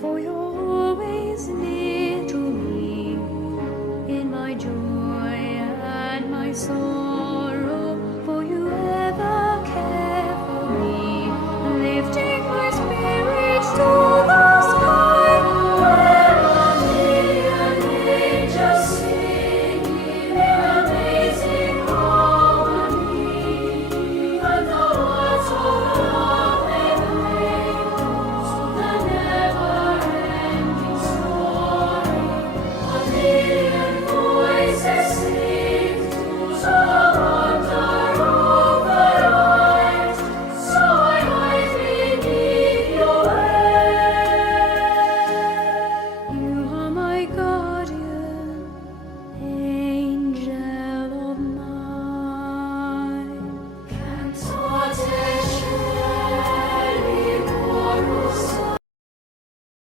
for you're always near to me in my joy and my sorrow.